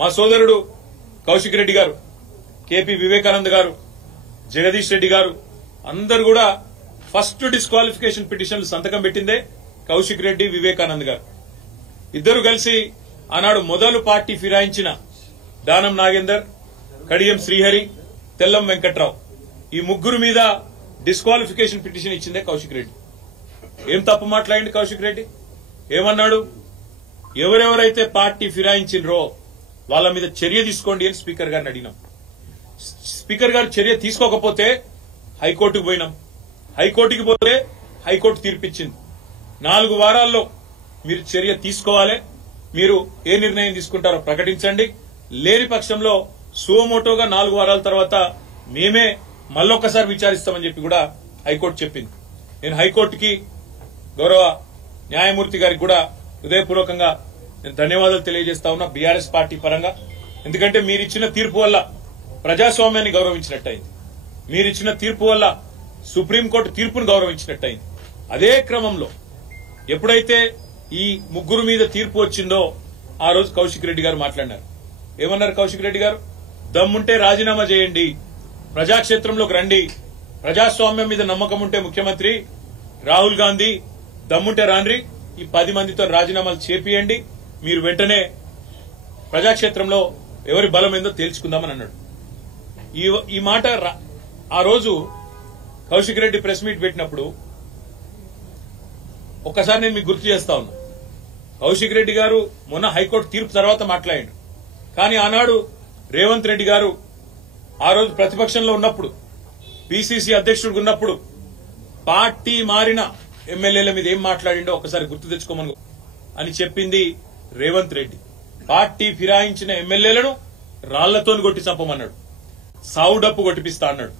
మా సోదరుడు కౌశిక్ రెడ్డి గారు, కేపీ వివేకానంద్ గారు, జగదీష్ రెడ్డి గారు అందరు కూడా ఫస్ట్ డిస్క్వాలిఫికేషన్ పిటిషన్లు సంతకం పెట్టిందే కౌశిక్ రెడ్డి, వివేకానంద్ గారు. ఇద్దరు కలిసి ఆనాడు మొదలు పార్టీ ఫిరాయించిన దానం నాగేందర్, కడియం శ్రీహరి, తెల్లం వెంకట్రావు ఈ ముగ్గురు మీద డిస్క్వాలిఫికేషన్ పిటిషన్ ఇచ్చిందే కౌశిక్ రెడ్డి. ఏం తప్పు మాట్లాడింది కౌశిక్ రెడ్డి? ఏమన్నాడు? ఎవరెవరైతే పార్టీ ఫిరాయించినరో వాళ్ళ మీద చర్య తీసుకోండి అని స్పీకర్ గారిని అడిగినాం. స్పీకర్ గారు చర్య తీసుకోకపోతే హైకోర్టుకు పోయినాం. హైకోర్టుకి పోతే హైకోర్టు తీర్పిచ్చింది. 4 వారాల్లో మీరు చర్య తీసుకోవాలి, మీరు ఏ నిర్ణయం తీసుకుంటారో ప్రకటించండి, లేని పక్షంలో సుమోటోగా 4 వారాల తర్వాత మేమే మళ్ళొక్కసారి విచారిస్తామని చెప్పి కూడా హైకోర్టు చెప్పింది. నేను హైకోర్టుకి, గౌరవ న్యాయమూర్తి గారికి కూడా హృదయపూర్వకంగా నేను ధన్యవాదాలు తెలియజేస్తా ఉన్నా బీఆర్ఎస్ పార్టీ పరంగా. ఎందుకంటే మీరిచ్చిన తీర్పు వల్ల ప్రజాస్వామ్యాన్ని గౌరవించినట్టయింది, మీరిచ్చిన తీర్పు వల్ల సుప్రీంకోర్టు తీర్పును గౌరవించినట్టయింది. అదే క్రమంలో ఎప్పుడైతే ఈ ముగ్గురు మీద తీర్పు వచ్చిందో ఆ రోజు కౌశిక్ రెడ్డి గారు మాట్లాడినారు. ఏమన్నారు కౌశిక్ రెడ్డి గారు? దమ్ముంటే రాజీనామా చేయండి, ప్రజాక్షేత్రంలోకి రండి, ప్రజాస్వామ్యం మీద నమ్మకం ఉంటే ముఖ్యమంత్రి రాహుల్ గాంధీ దమ్ముంటే రాండ్రి, ఈ 10 మందితో రాజీనామాలు చేపియండి, మీరు వెంటనే ప్రజాక్షేత్రంలో ఎవరి బలం ఏందో తేల్చుకుందామని అన్నాడు. ఈ మాట ఆ రోజు కౌశిక్ రెడ్డి ప్రెస్ మీట్ పెట్టినప్పుడు ఒక్కసారి నేను మీకు గుర్తు చేస్తా ఉన్నా. కౌశిక్ రెడ్డి గారు మొన్న హైకోర్టు తీర్పు తర్వాత మాట్లాడాడు. కానీ ఆనాడు రేవంత్ రెడ్డి గారు ఆ రోజు ప్రతిపక్షంలో ఉన్నప్పుడు, పీసీసీ అధ్యక్షుడిగా ఉన్నప్పుడు పార్టీ మారిన ఎమ్మెల్యేల మీద ఏం మాట్లాడిండో ఒకసారి గుర్తు తెచ్చుకోమని అని చెప్పింది రేవంత్ రెడ్డి. పార్టీ ఫిరాయించిన ఎమ్మెల్యేలను రాళ్లతో కొట్టి చంపమన్నాడు, సావు డప్పు కొట్టిపిస్తా అన్నాడు.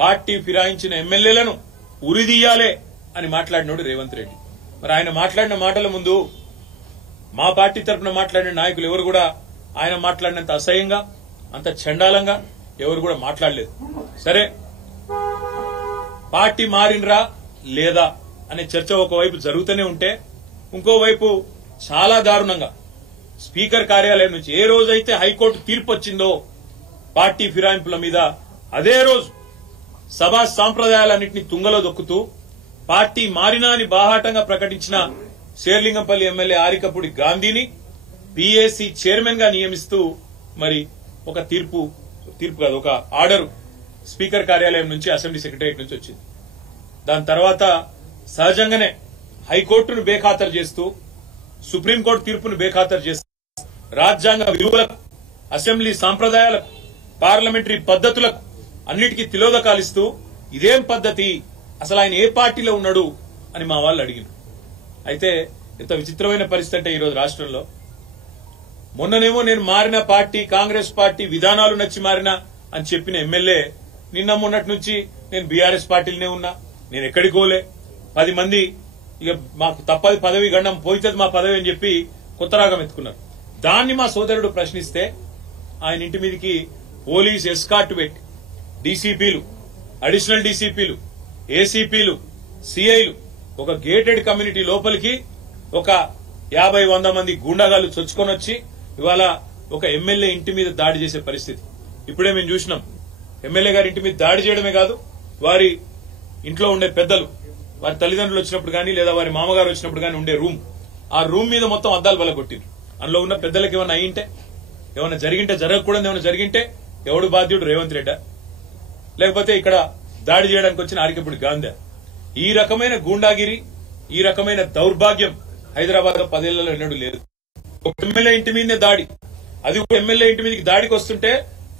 పార్టీ ఫిరాయించిన ఎమ్మెల్యేలను ఉరిదీయాలే అని మాట్లాడినాడు రేవంత్ రెడ్డి. మరి ఆయన మాట్లాడిన మాటల ముందు మా పార్టీ తరఫున మాట్లాడిన నాయకులు ఎవరు కూడా ఆయన మాట్లాడినంత అసహ్యంగా, అంత చండాలంగా ఎవరు కూడా మాట్లాడలేదు. సరే, పార్టీ మారినరా లేదా అనే చర్చ ఒకవైపు జరుగుతూనే ఉంటే, ఇంకోవైపు చాలా దారుణంగా స్పీకర్ కార్యాలయం నుంచి ఏ రోజైతే హైకోర్టు తీర్పు వచ్చిందో పార్టీ ఫిరాయింపుల మీద, అదే రోజు సభా సాంప్రదాయాలన్నింటినీ తుంగలో దొక్కుతూ పార్టీ మారినా అని బాహాటంగా ప్రకటించిన శేర్లింగంపల్లి ఎమ్మెల్యే ఆరికపూడి గాంధీని పీఏసీ చైర్మన్ గా నియమిస్తూ మరి ఒక తీర్పు కాదు, ఒక ఆర్డర్ స్పీకర్ కార్యాలయం నుంచి, అసెంబ్లీ సెక్రటరియట్ నుంచి వచ్చింది. దాని తర్వాత సహజంగానే హైకోర్టును బేఖాతరు చేస్తూ, సుప్రీంకోర్టు తీర్పును బేఖాతరు చేస్తూ, రాజ్యాంగ విలువలకు, అసెంబ్లీ సాంప్రదాయాలకు, పార్లమెంటరీ పద్దతులకు అన్నిటికీ తిలోదకాలిస్తూ ఇదేం పద్దతి, అసలు ఆయన ఏ పార్టీలో ఉన్నాడు అని మా వాళ్ళు అడిగారు. అయితే ఎంత విచిత్రమైన పరిస్థితి అంటే ఈరోజు రాష్ట్రంలో, మొన్ననేమో నేను మారిన పార్టీ కాంగ్రెస్ పార్టీ విధానాలు నచ్చి మారినా అని చెప్పిన ఎమ్మెల్యే నిన్న మొన్నటి నుంచి నేను బీఆర్ఎస్ పార్టీలోనే ఉన్నా, నేను ఎక్కడికి పోలే, 10 మంది ఇక మాకు తప్పది పదవి గండం పోయితుంది మా పదవి అని చెప్పి కొత్త రాగం ఎత్తుకున్నారు. దాన్ని మా సోదరుడు ప్రశ్నిస్తే ఆయన ఇంటి మీదకి పోలీస్ ఎస్కార్ట్ పెట్టి డీసీపీలు, అడిషనల్ డీసీపీలు, ఏసీపీలు, సీఐలు ఒక గేటెడ్ కమ్యూనిటీ లోపలికి ఒక 50-100 మంది గూండాగాళ్లు చొచ్చుకొని వచ్చి ఇవాళ ఒక ఎమ్మెల్యే ఇంటి మీద దాడి చేసే పరిస్థితి ఇప్పుడే మేము చూసినాం. ఎమ్మెల్యే గారి ఇంటి మీద దాడి చేయడమే కాదు, వారి ఇంట్లో ఉండే పెద్దలు, వారి తల్లిదండ్రులు వచ్చినప్పుడు కానీ లేదా వారి మామగారు వచ్చినప్పుడు కానీ ఉండే రూమ్, ఆ రూమ్ మీద మొత్తం అద్దాలు బలగొట్టిరు. అందులో ఉన్న పెద్దలకు ఏమైనా అయ్యింటే, ఏమైనా జరిగింటే, జరగకూడదు ఏమైనా జరిగింటే ఎవడు బాధ్యుడు? రేవంత్ రెడ్డా? లేకపోతే ఇక్కడ దాడి చేయడానికి వచ్చిన ఆరికపూడి గాంధీ? ఈ రకమైన గూండాగిరి, ఈ రకమైన దౌర్భాగ్యం హైదరాబాద్ లో 10 ఏళ్లలో ఎన్నడూ లేదు. ఒక ఎమ్మెల్యే ఇంటి మీదనే దాడి, అది ఒక ఎమ్మెల్యే ఇంటి మీదకి దాడికి వస్తుంటే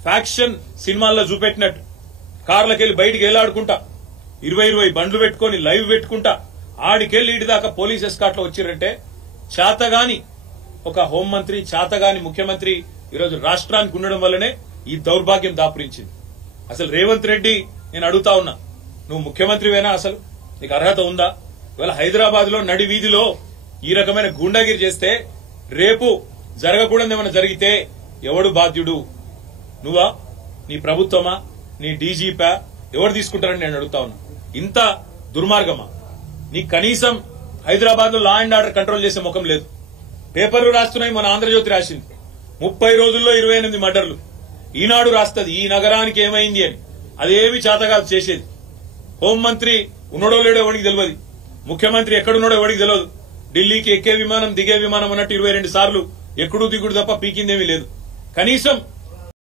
ఫ్యాక్షన్ సినిమాల్లో చూపెట్టినట్టు కార్లకెళ్లి బయటికి ఏలాడుకుంటా 20 బండ్లు పెట్టుకుని లైవ్ పెట్టుకుంటా ఆడికెళ్లి ఇటు దాకా పోలీస్ ఎస్కాట్ లో వచ్చిరంటే చేతగాని ఒక హోంమంత్రి, చేతగాని ముఖ్యమంత్రి ఈరోజు రాష్ట్రానికి ఉండడం వల్లనే ఈ దౌర్భాగ్యం దాపురించింది. అసలు రేవంత్ రెడ్డి నేను అడుగుతా ఉన్నా, నువ్వు ముఖ్యమంత్రివేనా? అసలు నీకు అర్హత ఉందా? ఇవాళ హైదరాబాద్ లో నడి వీధిలో ఈ రకమైన గూండాగిరి చేస్తే రేపు జరగకూడదు ఏమైనా జరిగితే ఎవడు బాధ్యుడు? నువ్వా? నీ ప్రభుత్వమా? నీ డీజీపా? ఎవరు తీసుకుంటారని నేను అడుగుతా ఉన్నా. ఇంత దుర్మార్గమా? నీ కనీసం హైదరాబాద్ లో లా అండ్ ఆర్డర్ కంట్రోల్ చేసే ముఖం లేదు. పేపర్లు రాస్తున్నాయి, మన ఆంధ్రజ్యోతి రాసింది, 30 రోజుల్లో 28 మర్డర్లు. ఈనాడు రాస్తది ఈ నగరానికి ఏమైంది అని. అదేమి చేతగాదు చేసేది. హోంమంత్రి ఉన్నడో లేడో ఎవరికి తెలియదు, ముఖ్యమంత్రి ఎక్కడున్నాడో ఎవరికి తెలియదు. ఢిల్లీకి ఎక్కే విమానం దిగే విమానం అన్నట్టు 22 సార్లు ఎక్కడూ దిగుడు తప్ప పీకిందేమీ లేదు. కనీసం